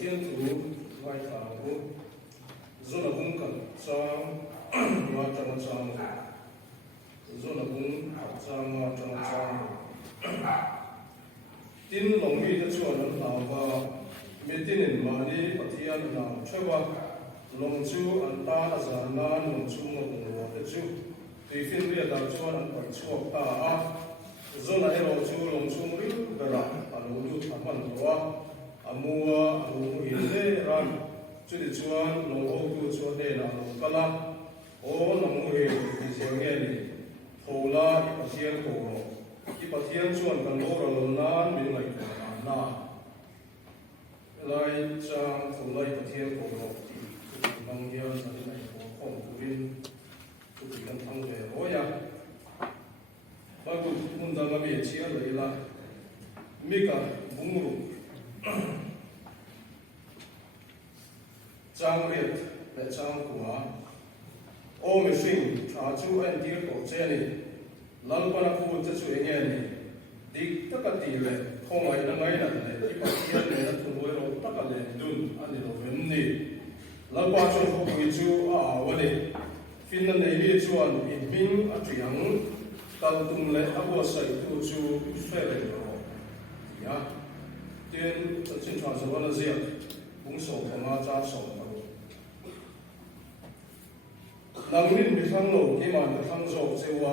thiên thủ vai thảo do là cũng cần sang hoa trong sang do là cũng học sang hoa trong sang tin lòng mi đã chọn làm nào và mấy tin mà đi bắt thiên nào chơi qua lòng chú anh ta là giả nan lòng chú một người đã chú tùy phiên bây giờ chọn anh phải chọn ta do là hero chú lòng chú mới được ra anh uống anh ăn đồ mua hiện lệ ran chú đi chọn lòng ô tu chọn đây là lòng cala ô lòng người thì dễ nghe đi thầu la bắt thiên cổ cái bắt thiên chọn cần lô rồi nan mình lại na lại trang thầu lại bắt thiên cổ bằng nhiều sản phẩm của công viên chủ tịch căn thăng về ôi ya bao gồm muốn đang làm việc chia lấy là mấy cái vùng mù trang việt để trang của ô mình sinh trả chú anh đi cổ xe này lần qua là khu vực chú anh này đi tất cả tỷ lệ không ai đang ngay là để đi bắt tiền này là thùng rồi tất cả là đun anh đi rồi vấn đề lần qua trong khu vực chú vấn đề phiên lần này đi chú anh in minh ở trường tao tung lệ abo sợi tu chú phê lệ rồi ya tiền trên truyền số là gì cũng sổ mà ra sổ nang min mi thang lo ki man thang zo chewa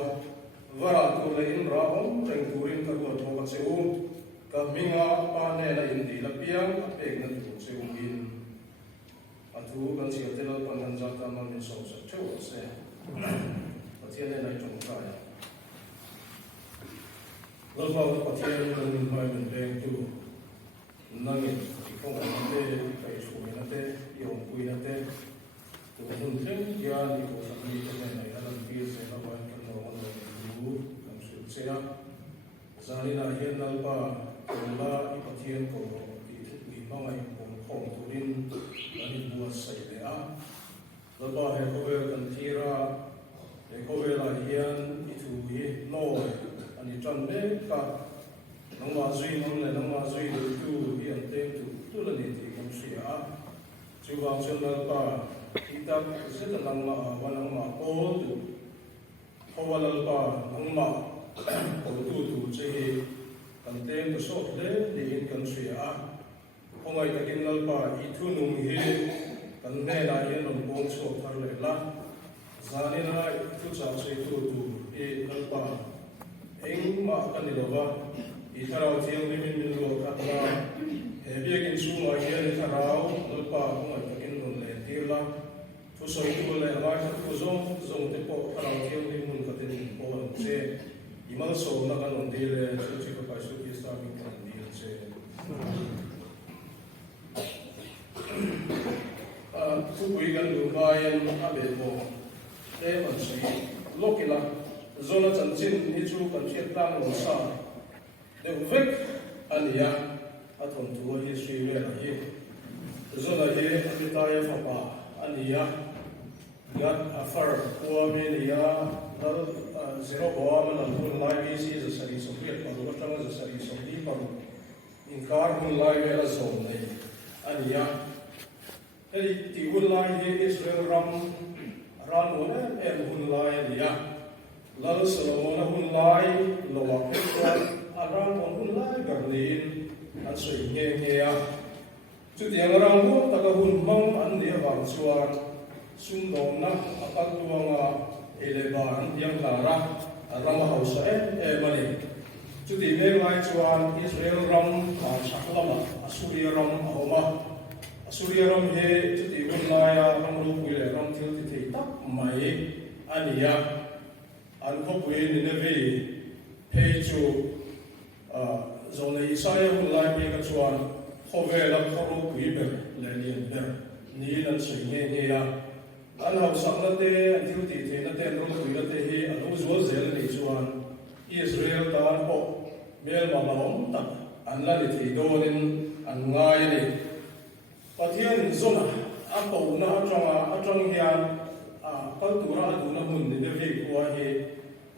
vara tu le in ra om reng turin ka ro tho ka cheu ka minga pa ne la in di la piang a pek na tu cheu in atu kan sia te la pan han za ka man min so so cheu se pathian ne nai chong ka ya lo ba pathian ne min mai min beng tu nang in ki khong an te kai chu na te yong pui na te tu hun theng ya ni ko sa ni te nei alam pi se na wa kan no on lu kam su se ya zani na hian nal pa la I pathian ko ti ni ma ngai ko khong turin ani bua sai le a la ba he ko ver kan thira e ko ver la hian I thu hi no ani chan ne ka nang ma zui nang le nang ma zui tu hian te tu la ni ti kam su ya chu wang chen la pa kita kita nang ma wanang ma ko tu hawalal pa nang ma ko tu che kan te to so le ni in kan sia hongai ta kin lal pa I thu nung hi kan ne la yen non bong so thar le la zani na tu cha se tu e lal pa eng ma kan ni wa I tharau thiang ni min lo ka la he bia kin su ma hian tharau lal pa hongai ta kin non le tir la tu so tu le wa tu zong te po tharau thiang ni mun ka te ni po che imal so na kan on de le chu chi ka su ki sta mi kan ni che tu pui kan lu bayan a be mo te man si lokila zona chan chin ni chu kan thiat tang lo sa de vek ania a thon tu hi sui le la hi zona hi ta ya fa pa ania gat afar ko me nia dal zero ko ma la kun lai bi si za sari so ki pa ro ta za sari so ki pa in kar kun lai me la so nei ania ei ti kun lai hi Israel ram ran wo ne em kun lai nia lal Solomon kun lai lo wa ke ran kun lai garlin an sui nge nge ya chu tiang rang bu ta ka hun mang an dia wang chuan sum dom na apat tuanga eleban yang lara ram hausa mani chu ti me mai chuan Israel ram ka chaklama Assyria ram homa Assyria ram he chu ti gun laya ram ru pui le ram thil ti thei tak mai ania an ko pui ni ne ve pe chu zona Isaiah hun lai pe ka chuan khove la khoru pui ber le lien ber ni nan sui nge nge ya an hau sak na te an thil ti the na te rom pui na te hi an uzual zel nei chuan Israel ta an po mel ma om tak an la ni thei donin an ngai ni pathian zona a po na atang hian a kal tura du na mun ni ve ko hi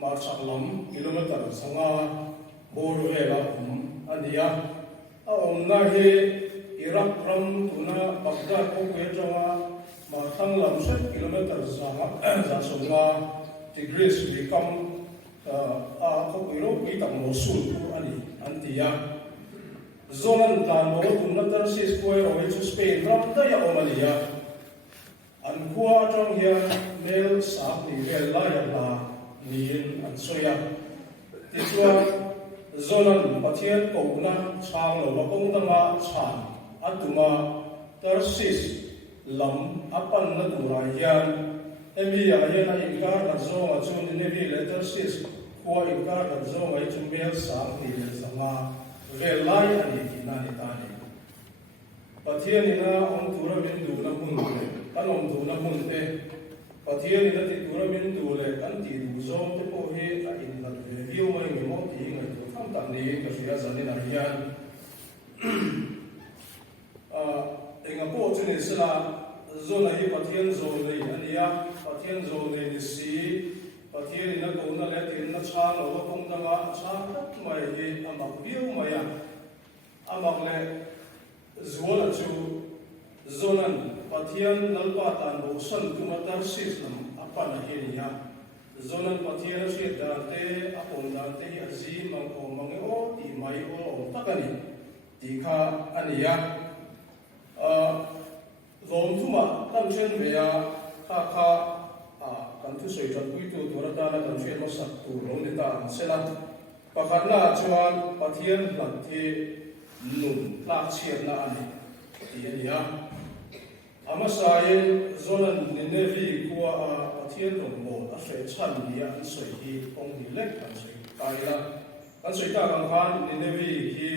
ma chaklam kilometer sanga bor ve la ania a om na he Iraq ram tuna Baghdad ko kwe jonga ma thang lam set kilometer za songa degrees become ko iro ki tam mosul ku ani antia zonan dan mo tuna Tarsis ko ro chu Spain ram da ya omania an kuwa trong hian mel sa ni vel la ya la niin an soya ti chuan zonan pathian ko na chang lo kong danga chan atuma Tarsis lam apan na tura hian emi ya hian a inkar na zonga chun ni vi le Tarsis kuwa inkar na zonga chu mel sa ni le sanga vel lai ani kinani tani pathian ina on tura min du na mun le kanom du na mun te pathian ina ti tura min du le kan ti du zom te po he a in na ve view mai mi mo ti ngai tu tham tam ni ka sia zan ni na hian enga po chu ni sala zona hi pathian zo nei ania pathian zo nei ni si pathian ina ko na le tin na cha lo kong danga cha tak mai hi amak view mai a amak le zuala chu zonan pathian nalpa tan bo san kuma Tarsis nam apana hinia zonan pathian si dante apon dante hi azi mang ko mang o ti mai o takani ti kha ania zom thuma kan chen veya kha kan thu soi chan pui tu tura ta na kan chen mo sak tu lo ni ta sela pakhatna chuan pathian hlan thi nun la chian na ani ti ania amasain zonan Nineveh kuwa pathian rong mo a fe chan ni an soi hi ong ni lek kan soi kaila kan soi ta kan khan Nineveh hi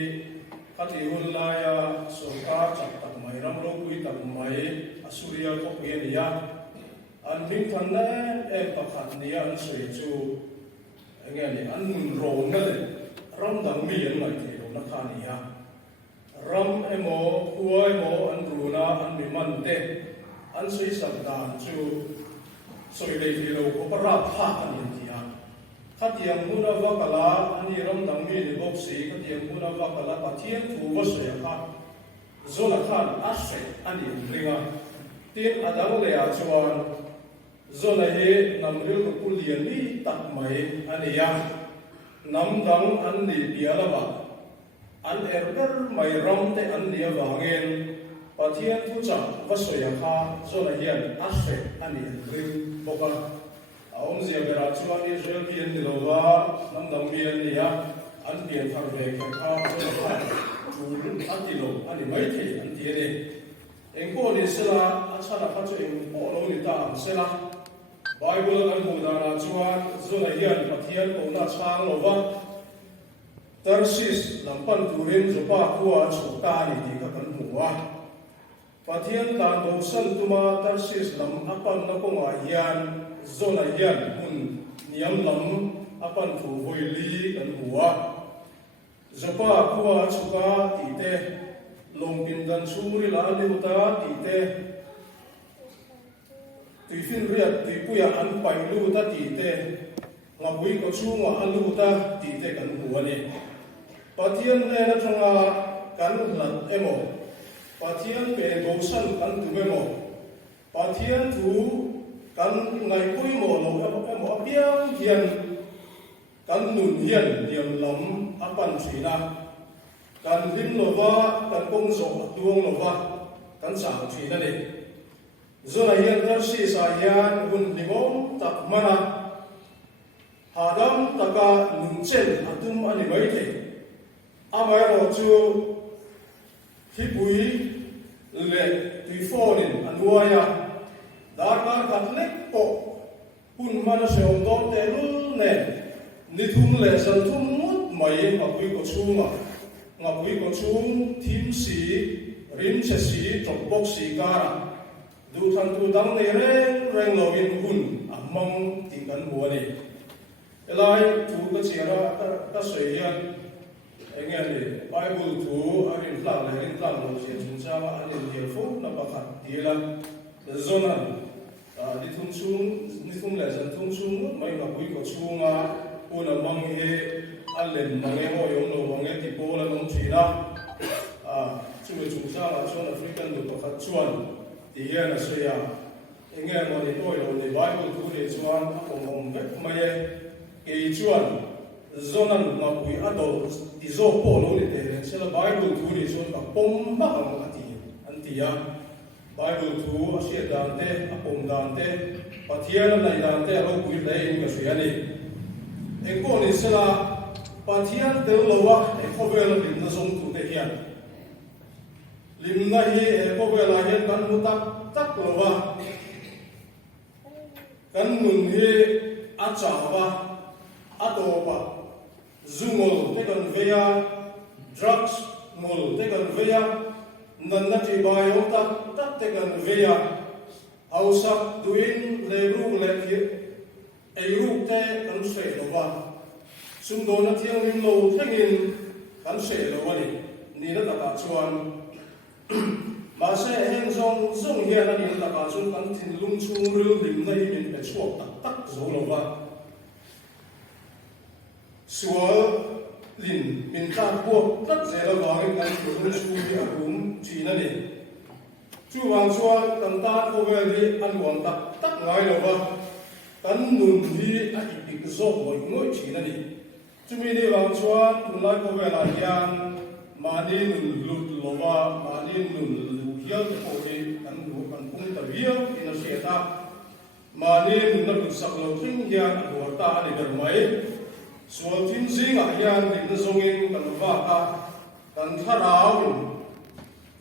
khati hul la ya so ka chak tak mai ram lo pui tak mai Asuria ko pui ni ya an thing than na em pakhat ni an soi chu nge ni an nun ro na le ram dang mi an mai the lo na kha ni ya ram emo kuwa emo an runa an miman te an sui sabdan chu soi le fi lo ko para pha an india khatiam huna wakala ani ram dang mi ni bok si khatiam huna wakala pathian thu wa soi kha zola khan ashe ani ringa tin adang le a chuan zola he namril ko pulian ni tak mai ania nam dang an ni pialawa an erber mai ram te an lia wangin pathian thu chang vasoya kha zona hian ashe ani ring boka aum zia bera chuan Israel hian ni lowa nam dang mi an nia an pian thar ve kha zona kha chu atilo ani mai the an ti ne engko ni sela achana kha chu eng o lo ni ta sela Bible kan mu da na chuan zona hian pathian ko na chang lowa Tarsis lampan turin zopa kuwa chuka ni di ka kan muwa pathian tan bo san tuma Tarsis lam apan na ko nga hian zona hian hun niam lam apan thu voi li kan muwa zopa kuwa chuka ti te longpin dan suri la li uta ti te tuifin riat tuipuya an pai lu ta ti te ngabui ko chunga alu ta ti te kan muwa ni pathian ne na thanga kan hlan emo pathian pe bosan kan tumemo pathian thu kan ngai pui mo lo emo apiang hian kan nun hian diam lam apan thina kan hin lova kan kong zo tuang lova kan sang thina ne zona hian Tarsis a hian hun nimom tak mana hadam taka nun chen atum ani mai the amai ro chu hipui le tuifonin anuaya darkar katlek po hun mana se ondor te lul ne nithum le san thum mut mai ngapui ko chunga ngapui ko chung thim si rim che si top box si kara du than tu dang ne reng login hun among tingkan buani elai tu ka chira ta soyan engel Bible thu arin tlang lo sia chun cha arin dia fu na pakhat tila zona ni thum le san thum chung mai na pui ko chunga una mang he allen mange ho yong lo mange ti pola nong china chú mình chúng ta là chuan African được phát chuan thì hiện là suy à nghe mà đi tôi rồi thì Bible thu để chuan ông vết mày cái chuan zonan mà quý adol thì zo po lo để sẽ là Bible thu để chuan các pom bắc anh thì à Bible thu ở sẽ đàn thế pom đàn thế và thiên này đàn thế lo quý lấy cái suy anh anh cô này sẽ là và thiên từ lâu à anh không về là điểm nó dùng thu để hiện lim na hi ko vela hian kan mu tak lova kan nun hi a chawa a topa zungol te kan veya drugs mol te kan veya nan na ti bayo tak te kan veya ausak duin lebru le hi eiru te kan se lova sum do na thiang lim lo thengin kan se lova ni na ta chuan mà sẽ hen dòng hiện là những là cả chúng ta tin lung chung rêu điểm này mình phải chuộc tắc dấu lâu vào xóa lìn mình ta buộc tất dễ là vào cái cảnh của chúng chú đi cũng chỉ là này chú hoàng xoa tầm ta cô về đi ăn uống tắc ngay lâu vào tấn nùn đi ai bị cái dốc mọi người chỉ là này chú mình đi hoàng xoa tụi lại cô về là giang mà đi nùn lụt lâu vào mà đi nùn hiel ko ni kan pung ta viau ina sieta ma ni na bu sak lo thing hian a ta ni ber mai so tin zinga hian ni zongin kan va ka kan tharau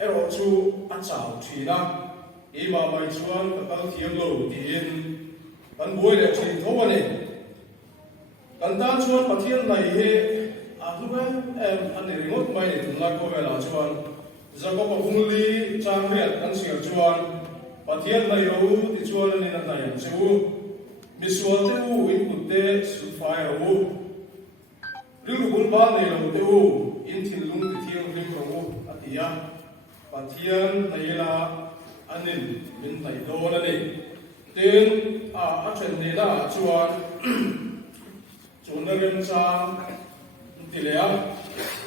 ero chu a chau thina e ma mai chuan ka kal thiam lo tin kan boi le thin tho ani kan ta chuan pathian nei he a hluai an ni ringot mai ni tun la ko vela chuan Jacob Hungli trang riết ăn sỉa chuan và thiên này đâu thì chuan nên là này chú misual te u in kutte su fire u riu bul ba này đâu te u in thil lung ti thiang rim ro atia và thiên này là anin min này do na ni tin a chen ni la chuan chuan na ren sang ti le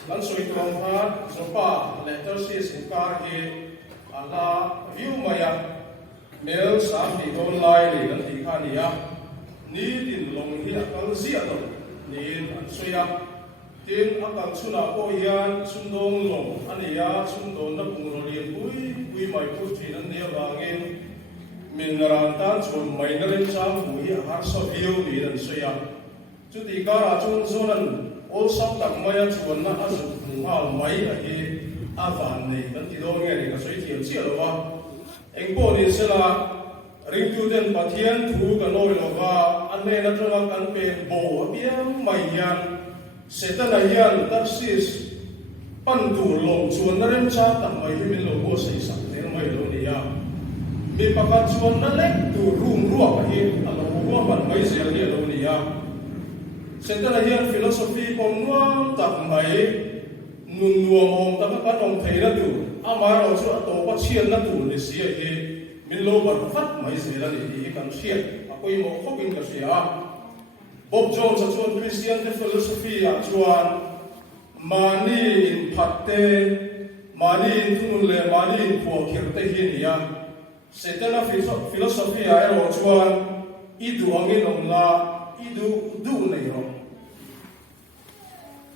lan soi trong ha zopa letter c sikar hi ala view maya mail sam hi online ni lan ti khania ni tin long hi akal zia do ni an soya tin akal suna ko hian sundong long ania sundon na pungro lian pui mai pu thi nan ne wangin min ran tan chon mai na len chang pu hi har so view ni lan soya chu ti kara chung zonan all sắp đặt mấy anh chuồn nó áp dụng vào mấy là cái van này vẫn thì đâu nghe thì cái suy thiệt chia rồi va anh cô này sẽ là ring tu den bát thiên thu cái nồi rồi va anh này nó cho nó cắn bền bổ biếng mày hiền sẽ ta này hiền taxis pan tu lồng chuồn nó đem cha tặng mày thì mình lồng cô xây sẵn thế mày đâu này à mình bắt bắt chuồn nó lấy tu rum ruộng cái anh lồng ruộng bạn mấy giờ này đâu này à sẽ ta là hiện philosophy con nuông tập mấy nun nuông ông ta bắt ông thấy là đủ à mà rồi cho tổ bắt chiên là đủ để xia thì mình lâu bận phát mấy gì là để cần chiên à coi một khóc in cái gì à Bob Jones là chuan Christian philosophy à chuan mani in patte mani in thun le mani in phổ khiển tây hiền à sẽ ta là philosophy à rồi chuan idu angin ông là idu du này rồi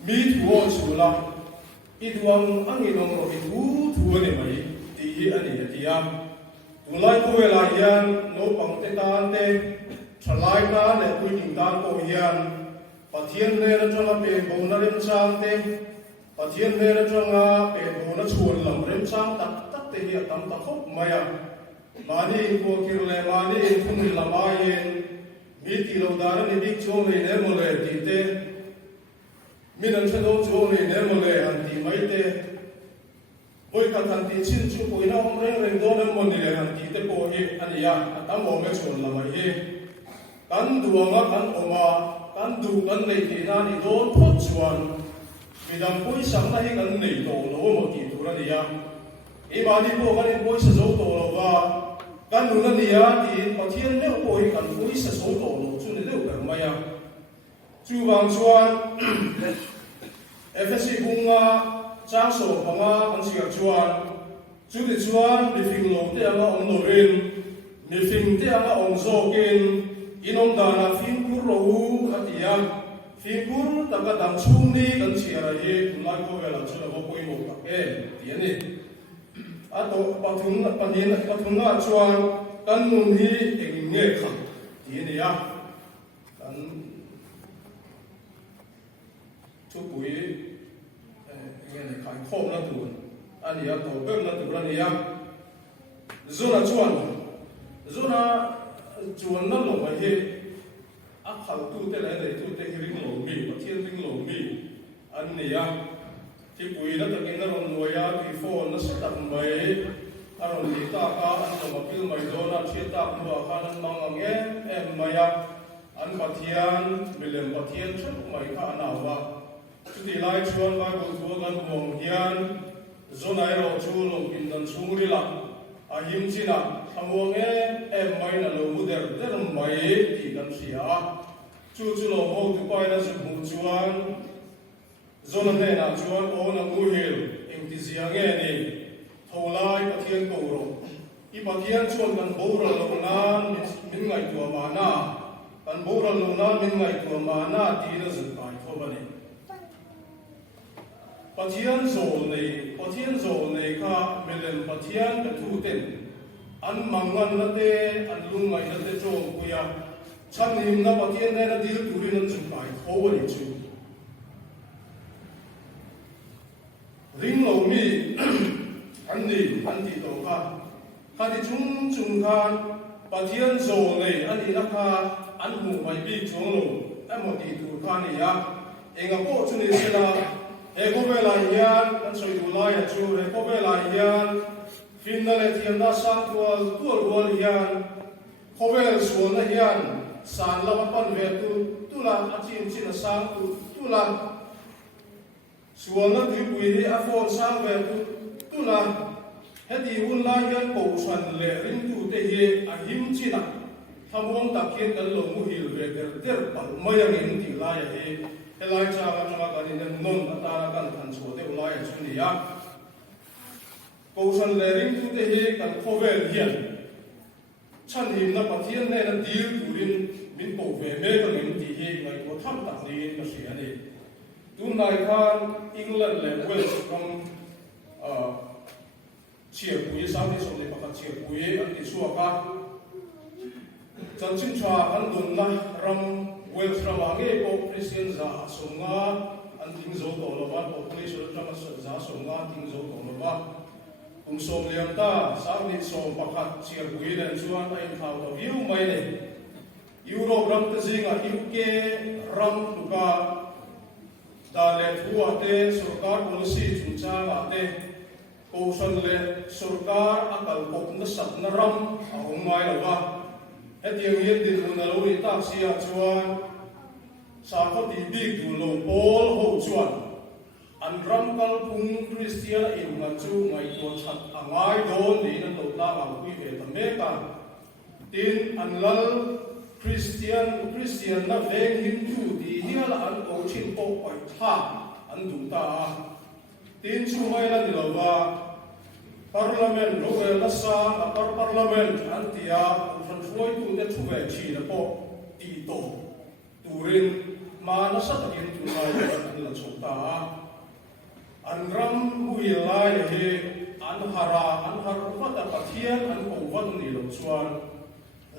mi thuo chula iduang angin ong ro idu thuo ne mai ti ani atia tulai ko ela hian no pang te tan te thalai na le pui king tan ko hian pathian ne ra changa pe bo na rem chang te pathian ne ra changa pe bo na chuan lam rem chang tak te hi tam ta khop maya mani ko kirle mani thung lama yen mi ti lo dar ni dik chong nei ne mo le ti te mi nan se do chong nei ne mo le han ti mai te oi ka than ti chin chu ko ina om reng reng do na mo ni le han ti te ko hi ania atam mo me chon la mai hi kan duanga kan oma kan du kan nei ti na ni don phot chuan mi dam poi sam na hi kan nei to lo mo ti tu ra ni ya e ba ni po kan poi sa zo to lo wa kan nu na ni ya ti pathian ne ko hi kan poi sa zo to lo chu ne le ka ma ya chu wang chuan FSC bunga trang sổ phanga kan siar chuan chu ti chuan mi phing lo te anga ong norin mi phing te anga ong zokin inom dana phing pur lo hu atia phing pur taka dang chung ni kan siar hi lai ko vela chu lo poi mo ka ke ti ani ato pathum na panin pathum na chuan kan nun hi eng nge kha ti ani ya kan chu pui nge ne khai khom na tu ani ya to ber na tu ani ya zona chuan na lo mai he a khal tu te la de tu te ring lo mi pathian ring lo mi ani ya ti pui na ta ke na ron no ya ti phone na sa tak mai aron ti ta ka an to ma pil mai zona thi ta mu a khan an mang ang em maya an pathian bilem pathian chuk mai ka na wa ti lai chuan ba ko tu kan hong hian zona ro chu long pin dan chung ri la a him china among em mai na lo mu der mai ti kan sia chu lo ho tu pai na zu mu chuan zona ne na chuan o na mu hil em ti zia nge ni tholai pathian ko ro I pathian chuan kan bo ra lo na min ngai tu ma na kan bo ra lo na min ngai tu ma na ti na zu pai tho ba ni pathian zol nei ka melen pathian ka thu ten an mangan na te an lungai na te chom kuya chan him na pathian ne na dil turin an zu pai tho ba ni chu ring lo mi an ti to ka ti chung khan pathian zol nei an ina kha an hu mai bi chung lo amo ti tu kha ni ya enga po chu ni sela e ko ve la hian kan soi du lai a chu e ko ve la hian fin na le thiam na sang tual hian ko ve sual na hian san la pan ve tu la a chin sang tu la sual na ti pui ri a phone sang ve tu la heti hun la hian ko san le ring tu te hi a him china thamong ta khian kan lo mu hil ve der pal mai ang in ti la ya hi helai cha ga ma ka ni non ta ra kan than chu te ulai chu ni ya ko san le ring tu te hi kan khovel hian chan him na pathian ne na dil turin min ko ve me ka ngin ti hi ngai ko tham ta ni ka si ani tun nai khan England le Wales from chia pui sang ni som le pa chia pui an ti suwa ka chan chin cha an dun na ram Wales ram ange ko Christian za songa an ting zo to lo ba population ram za songa ting zo to lo ba kum som liam ta sang ni som pakhat chia pui den chuan ai thau to view mai ne Europe ram ta zinga UK ram tu ka da le thua te sarkar policy chuncha la te Kausan le sarkar akal pop na sat na ram ahong mai lo ba hetiang yen din na lo ri tak sia chuan sa ko ti big du lo all ho chuan an ram kal phung Christian in ma chu ngai to chat angai do ni na lo ta ma pi ve ta me ka tin an lal Christian na veng hin tu ti hial an ko chin po pai tha an du ta tin chu mai la ni lo ba Parliament Royal Nasa upper Parliament antia from Floyd to the Tuve China po Tito Turin Mana Satakin to La Chota Anram Huilai He Anhara Pata Patian and Ovan Nilo Swan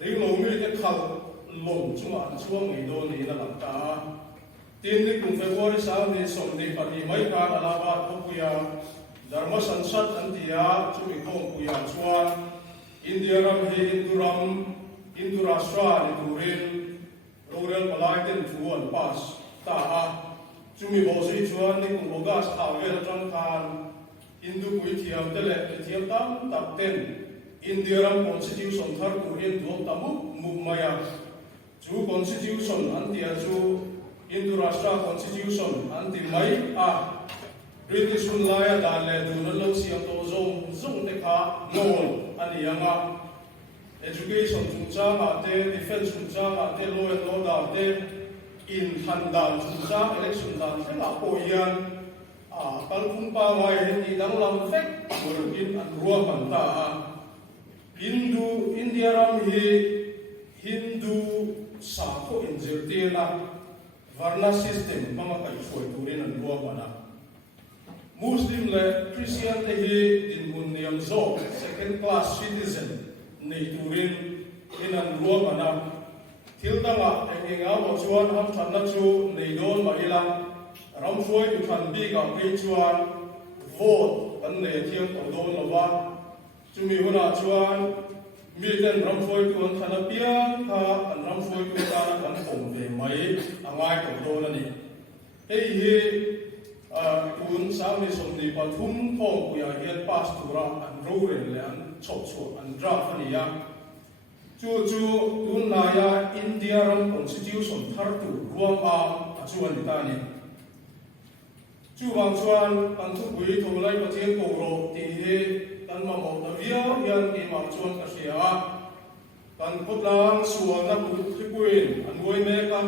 Rilo Military Kal Long Chuma Chuang Idoni Nalanta Tindik February Saudi Sunday Pati Maika Alaba Tokuya Dharma Sansat Antia Chumi Kong Puya Chuan India Ram He Hindu Rashtra Turin Rural Palaitan Chuan Pass Taha Chumi Bosi Chuan Nikum Bogas Havel Jang Khan Hindu Kuitiam Tele Tiam Tam Tapten India Ram Constitution Thar Kurin Duam Tamu Mumaya Chu Constitution Antia Chu Hindu Rashtra Constitution Anti Mai British Unlaya Dale Dunalo Siam to Zong Teka Noel Aniyanga Education Chunchanga Te Defense Chunchanga Te Law and Order Te In Handan Chunchang Election Dan Tenga Poyan kalpung pa ngai ti dang lam fek in an ruwa man ta India ram hi Hindu sa ko injirti na varna system mga kai foi turin an ruwa mana Muslim le Christian te hi din mun niam zo second class citizen nei turin in an ruwa mana Tildanga enginga mo chuan ham thanna chu nei don ma ila ram foi tu than bi ga pe chuan vote kan le thiam to don lawa chumi huna chuan mi ten ram foi tu an thana pian kha an ram foi tu ta kan pom ve mai angai to don ani ei hi tun sami somni pathum thong ku ya hian pastura an ro ren le an chok chu an dra ani ya chu tun na ya India ram constitution thar tu ruam a chuan ni ta ni chu wang chuan kan thu pui tho lai pathian ko ro ti he kan ma mo da via hian ti ma chuan ka sia kan putlang suwa na pu thipuin an goi me ka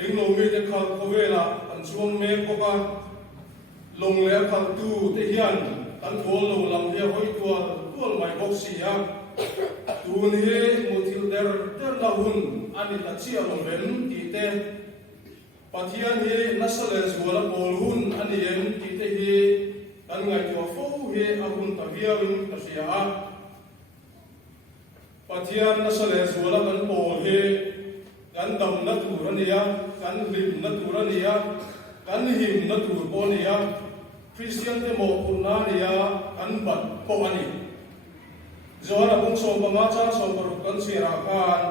ring lo me te khal ko vela an chuang me ko ka long le khal tu te hian kan thol lo lam he hoi tual mai bok sia tun he mutil der la hun ani ta chia lo ven ti te pathian hi nasale zuala pol hun ani em ti te hi kan ngai to fo he ahun ta viawin ta sia pathian nasale zuala kan pol he kan dam na tur ania kan lim na tur ania kan him na tur po nia Christian te mo kunna nia kan bat po ani Zohar bung so banga cha so baru kan sira kan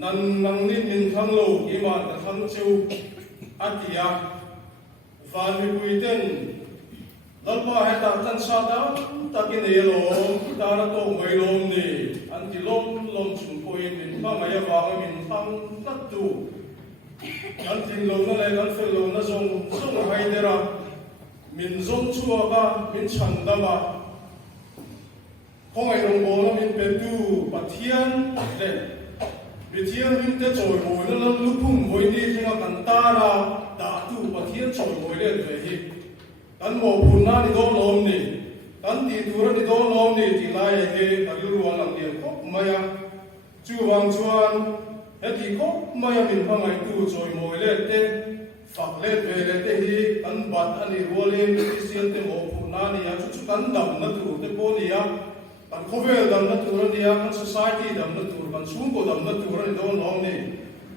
nan nang ni min thang lo iman ka thang chu atia van mi puiten lalpa heta tan sa ta takin elo ta na to ngoi lom ni an ti lom chun poin min pa maya wa min thang tat tu kan tin lo na le kan fel lo na zong hai dera min zong chua ba min chan da ba không ai đồng bộ là mình bên tu pathian để pathian mình te choi ngồi nó lúc hùng ngồi đi thì nó cần ta là đã tu pathian choi ngồi lên về hi cần một phun na đi đó lom đi cần đi tu ra đi đó lom đi thì lại he cả lưu ruộng làm điểm khóc maya chu vang chuan hết thì khóc maya mình không ai tu choi ngồi lên te phật lên về lên te hi cần bát anh đi ruộng lên đi xiên te một phun na đi chú cần đầm nó tu te po đi kan khovel dam na tur ania kan society dam na tur kan sum ko dam na tur ani don long ni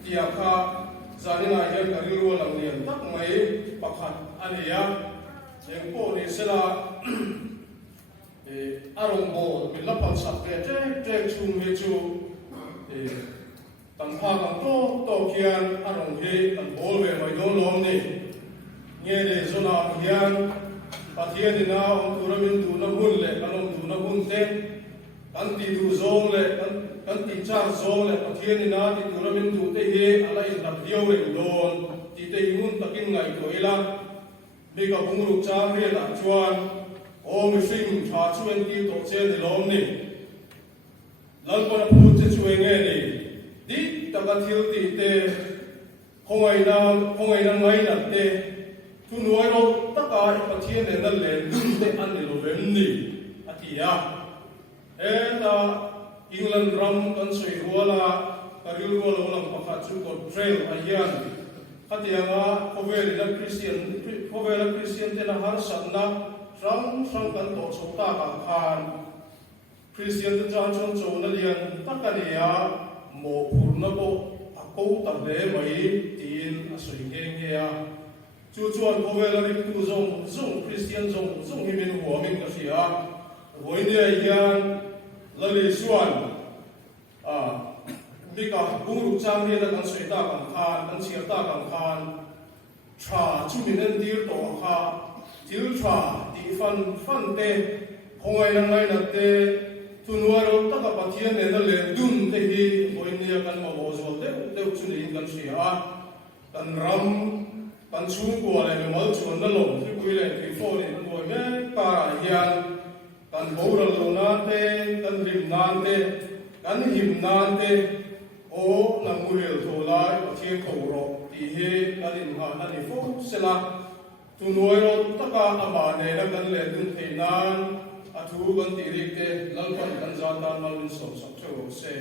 tia kha zani na ya ka ri ro lang lian tak mai pakhat ania jeng po ni sela arong bo min la pan sak te te chum he chu tam pha kan to kian arong he kan bol ve mai don long ni nge de zona hian pathian ina om turamin tu na hun le kanom tu na hun te kan ti du zong le kan ti cha zong le pathian ina ti turamin tu te he ala in lap dio le don ti te hun takin ngai ko ila me ka bungruk chang re la chuan o mi sim tha chuan ti to che ni lom ni lal pa na pu che chu nge ni di ta ka thil ti te khongai na ngai na te tu nuai ro taka pathian ne na le dum te an ni lo vem ni atia eta England ram kan soi huala karil ro lo lang pakha chu ko trail ayan khatianga kovela Christian te na har satna sang kan to chota ka khan Christian te chan chon cho na lian takania mo purna bo ako ta le mai tin asoi nge nge ya chu chuan kovela ri tu zong Christian zong himin huwa min ka sia roi ne yan la le suan mi ka bungruk chang ne da kan soi ta kan khan kan sia ta kan khan tha chu min an dir to kha til tha ti fan te khongai nang nai na te tunuaro ta ka pathian ne na le dum te hi roi ne kan ma bo zo te chu ni kan sia kan ram kan chung ko le me mal chuan na lom thi pui le thi fo ni ngoi me ta hian kan boral lo na te kan rim nan te kan him nan te o na mulel tho lai pathian ko ro ti he alin ha na ni fo sela tu nuôi rồi tất cả mà này là gần lệ từng thời nan thu gần tỷ lệ lalpan gần gia tan malin sầu sắp châu sẽ